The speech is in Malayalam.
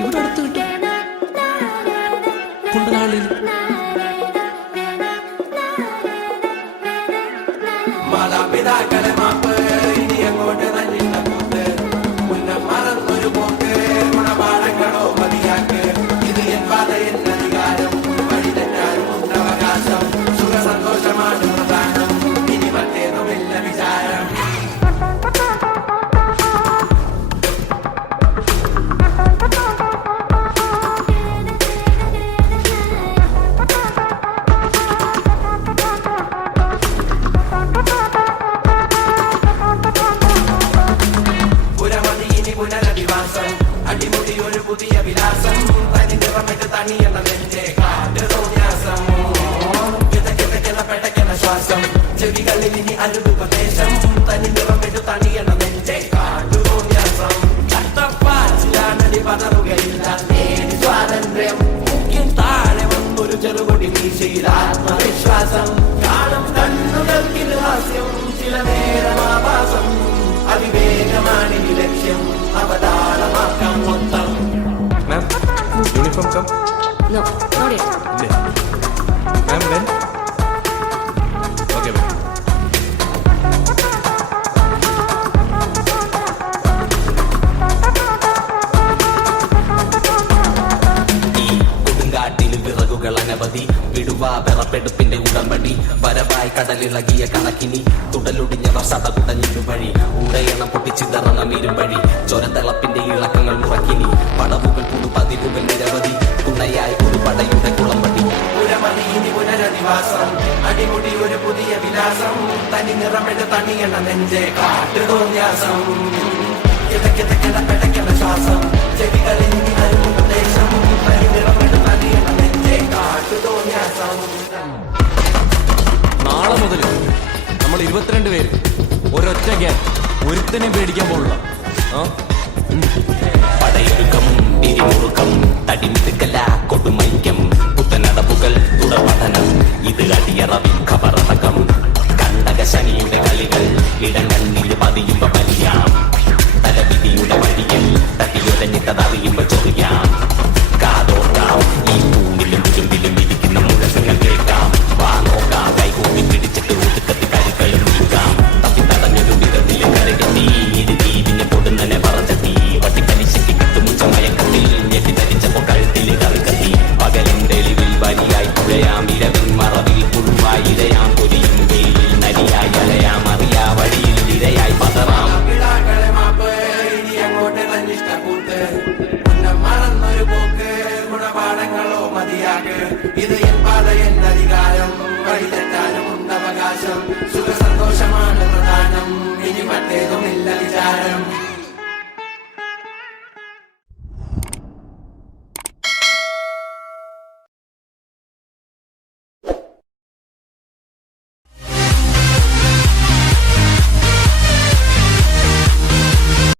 ഇവിടെ അടുത്ത് കിട്ടും. കുണ്ടനാളിൽ മാതാപിതാക്കളെ മാപ്പ് ഇനി അങ്ങോട്ട് തന്നില്ല കൂത്ത് മുന്നം മറന്നൊരു പോക്ക് ഗുണപാഠങ്ങളോ മതിയാക്ക് ഇത് എൻ പാത എന്നധികാരം വഴി തെറ്റാനും ഉണ്ടവകാശം സുഖ സന്തോഷമാണ് പ്രധാനം ഇനി മറ്റേതുമില്ല വിചാരം പുനരധിവാസം അടിമുടി ഒരു പുതിയ വിലാസം തനി നിറമിട്ട് തണിയെന്ന നെഞ്ചെ കാട്ടുതോന്യാസം പെടയ്ക്കുന്ന ശ്വാസം ചെവികളിൽ ഇനി അനുപദേശം തനി നിറമിട്ട് തണിയെന്ന നെഞ്ചെ കാട്ടുതോന്യാസം ചട്ടപ്പാച്ചിലാണടി പതറുകയില്ല നേടി സ്വാതന്ത്ര്യം മുഖ്യം താഴെ വന്നൊരു ചെറുകൊടി വീശിയിൽ ആത്മവിശ്വാസം കാണും കണ്ണുകൾക്കിത് ഹാസ്യം ചില നേരമാവാസം അതിവേഗമാണിനി ലക്ഷ്യം അവതാളമാക്കാം മൊത്തം. Ma'am, uniform come? No, not yet. Ma'am, when? Okay, ma'am. വിറകുകൾ അനവധി വിടുവാ പിറപ്പെടുപ്പിന്റെ ഉടമ്പടി വരവായി കടലിളകിയ കണക്കിനി തുടലൊടിഞ്ഞവർ സത കുടഞ്ഞിരു വഴി ഉടയണം പൊട്ടിച്ചിതറണം ഇരുവഴി ചൊരത്തിളപ്പിന്റെ ഇളക്കങ്ങൾ മുറക്കിനി പടവുകൾ പുതുപതിവുകൾ നിരവധി തുണയായി പുതുപടയുടെ കുളമ്പടി പുരമതി ഇനി പുനരധിവാസം അടിമുടി ഒരു പുതിയ വിലാസം തനി നിറമെട് തണിയണ നെഞ്ചെ കാട്ടുതോന്യാസം പെടയ്ക്കുന്ന ശ്വാസം ചെവികളിൽ ഇനി അനുപദേശം തനി നിറമെട് തണിയണ നെഞ്ചെ കാട്ടുതോന്യാസം. നാളെ മുതൽ നമ്മൾ 22 പേര് ഒരൊറ്റ ഗ്യാൻ ഒരുത്തനെ പേടിക്കാൻ പോലുള്ള പടയൊരുക്കം പിരിമുറുക്കം തടിമിടുക്കല കൊടുമൈക്യം പുത്തനടപ്പുകൾ തുടർപഠനം ഇത് അടിയറവിൻ ഖബറടക്കം കണ്ടക ശനിയുടെ കളികൾ ഇടങ്ങണ്ണിൽ പതിയുമ്പോ വലിയാം തലവിധിയുടെ വഴിയിൽ തട്ടിയുടഞ്ഞിട്ടതറിയുമ്പോ ചൊറിയാം കാതോർക്കാം ഈ പൂണിലും ചുമ്പിലും ഇരിക്കുന്ന മുഴക്കങ്ങൾ കേൾക്കാം വാ നോക്കാം കൈകൂപ്പി പിടിച്ചിട്ട് ഒതുക്കത്തി കരുക്കളും നീക്കാം തപ്പി തടഞ്ഞൊരു വിധത്തിലെ കരകെത്തി ഇരുതീവിനെ പൊടുന്നനെ പറച്ചെത്തി വട്ടിപ്പലിശയ്ക്ക് കിട്ടുമുച്ച മയക്കത്തിൽ ഞെട്ടിത്തരിച്ചപ്പോ കഴുത്തിൽ കറുകത്തി പകലും തെളിവിൽ വരിയായി പുഴയാം ഇരവിൻ മറവിൽ പുഴുവായി ഇരയാം പൊരിയും വെയിലിൽ നരിയായി അലയാം അറിയാ വഴിയിൽ ഇരയായി പതറാം മറന്നൊരു പോക്ക് ഗുണപാഠങ്ങളോ മതിയാക്ക് ഇത് എൻ പാത എന്നധികാരം വഴി തെറ്റാനും ഉണ്ടവകാശം സുഖ